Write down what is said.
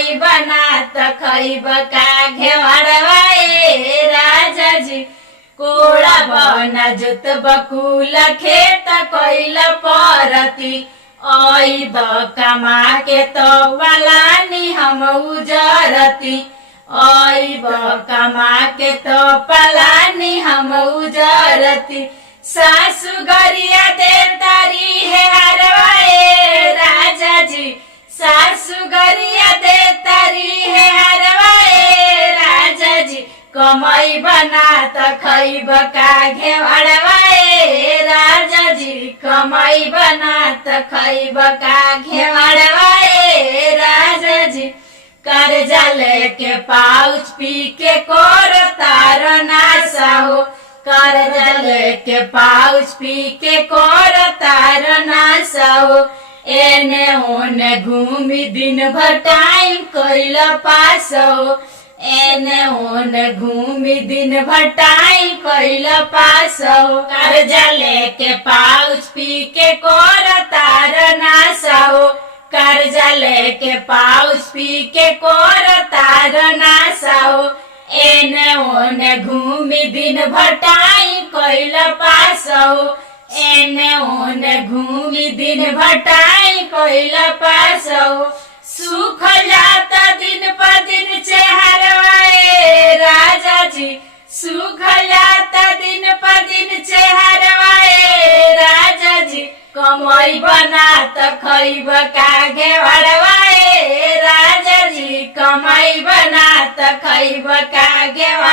कमाई बना त खैब का घेवड़वा ए राजा जी। कोड़ा बना जुत बकुल खेत कैल परती ऐब कमा के तो पलानी हम उजरती ऐब कमा के तो पलानी हम उजरती। सासु गरिया दे तारी है हरवा ए राजा जी। सासु गरिया दे तारी है हरवा ए राजा जी। कमाई बना त खैब का घेवड़वा ए राजा जी। कमाई बना त खैब का घेवड़वा ए राजा जी। कर्जा लेके पाउच पी के कोर तार नासा हो। कर्जा लेके पाउच पी के कोर तार नासा हो। एने ओने घूमी दिन भर टाइम कैल पास हो। एने ओने घूमी दिन भर टाइम कैल पास हो। कर्जा लेके पाउच पी के कोर तार नासा हो। कर्जा लेके पाउच पी के कोर तार नासा हो। एने ओने घूमी दिन भर टाइम कैल पास हो। एने ओने घूमी दिन भर टाइम कैल पास हो। सुख जाता दिन पर दिन चेहरवा ए राजा जी। सुख जाता दिन पर दिन चेहरवा ए राजा जी। कमाई बना त खैब का घेवड़वा ए राजा जी। कमाई बना त खैब का घेवड़वा।